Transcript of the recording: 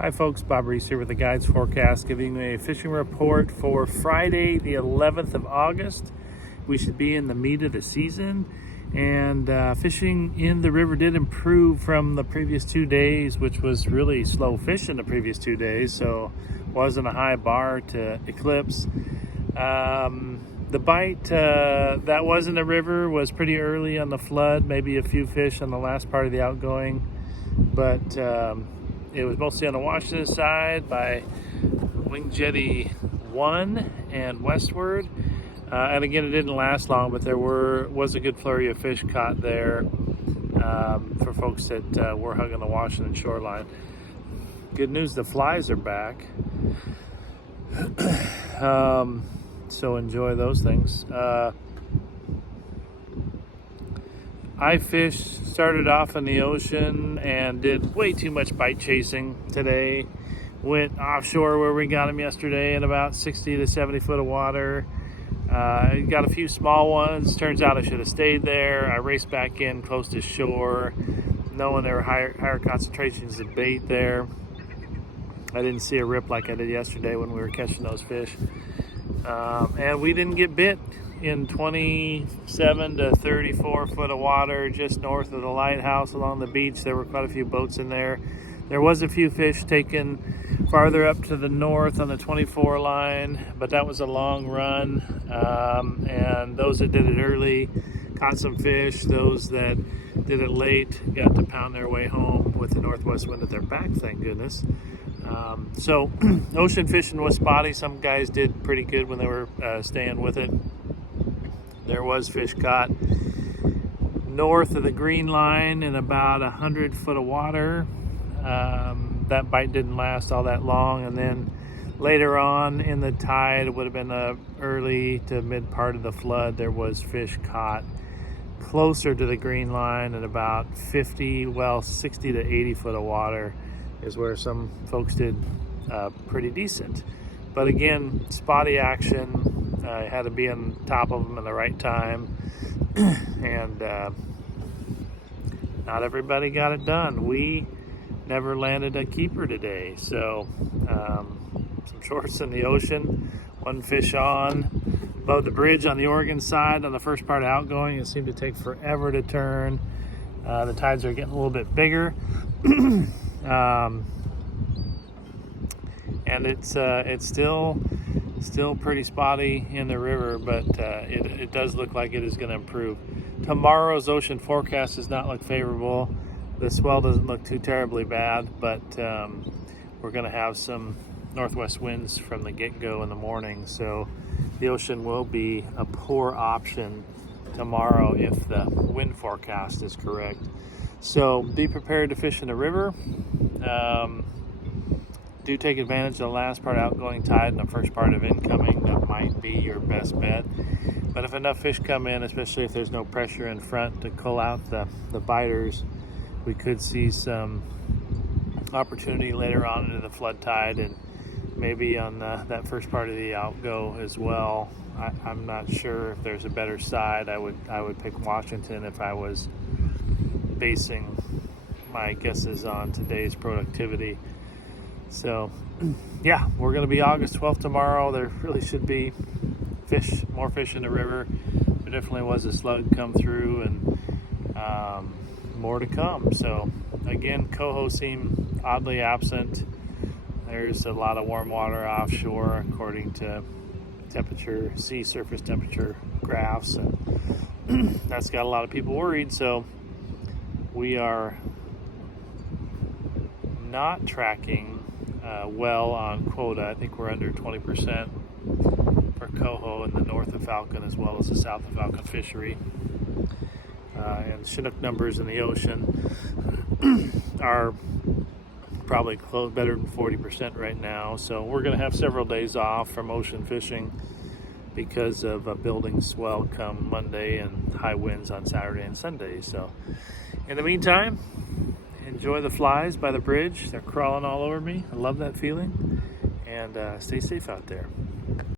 Hi folks, Bob Reese here with the Guides Forecast, giving you a fishing report for Friday the 11th of August. We should be in the meat of the season, and fishing in the river did improve from the previous 2 days, which was really slow fishing the previous 2 days, so wasn't a high bar to eclipse. The bite that was in the river was pretty early on the flood, maybe a few fish on the last part of the outgoing, but it was mostly on the Washington side by Wing Jetty 1 and westward. And again, it didn't last long, but there was a good flurry of fish caught there for folks that were hugging the Washington shoreline. Good news, the flies are back. So enjoy those things. I started off in the ocean and did way too much bite chasing today. Went offshore where we got them yesterday in about 60 to 70 foot of water. Got a few small ones. Turns out I should have stayed there. I raced back in close to shore, knowing there were higher concentrations of bait there. I didn't see a rip like I did yesterday when we were catching those fish. And we didn't get bit in 27 to 34 foot of water just north of the lighthouse along the beach. There were quite a few boats in there. There was a few fish taken farther up to the north on the 24 line, but that was a long run. And those that did it early caught some fish. Those that did it late got to pound their way home with the northwest wind at their back, thank goodness. So ocean fishing was spotty. Some guys did pretty good when they were staying with it. There was fish caught north of the green line in about 100 foot of water. That bite didn't last all that long, and then later on in the tide, it would have been the early to mid part of the flood, there was fish caught closer to the green line at about 60 to 80 foot of water is where some folks did pretty decent. But again, spotty action. Had to be on top of them in the right time, and not everybody got it done. We never landed a keeper today, so some shorts in the ocean, one fish on above the bridge on the Oregon side on the first part of outgoing. It seemed to take forever to turn. The tides are getting a little bit bigger. And it's still pretty spotty in the river, but it does look like it is going to improve. Tomorrow's ocean forecast does not look favorable. The swell doesn't look too terribly bad, but we're going to have some northwest winds from the get-go in the morning, so the ocean will be a poor option tomorrow if the wind forecast is correct. So be prepared to fish in the river. Do take advantage of the last part of outgoing tide and the first part of incoming. That might be your best bet. But if enough fish come in, especially if there's no pressure in front to cull out the biters, we could see some opportunity later on into the flood tide and maybe on that first part of the outgo as well. I'm not sure if there's a better side. I would pick Washington if I was basing my guesses on today's productivity. So yeah, we're going to be August 12th tomorrow. There really should be more fish in the river. There definitely was a slug come through, and more to come. So again, coho seem oddly absent. There's a lot of warm water offshore according to sea surface temperature graphs, and that's got a lot of people worried. So we are not tracking well on quota. I think we're under 20% for coho in the north of Falcon as well as the south of Falcon fishery. And Chinook numbers in the ocean are probably better than 40% right now. So we're going to have several days off from ocean fishing because of a building swell come Monday and high winds on Saturday and Sunday. So in the meantime, enjoy the flies by the bridge. They're crawling all over me. I love that feeling. And stay safe out there.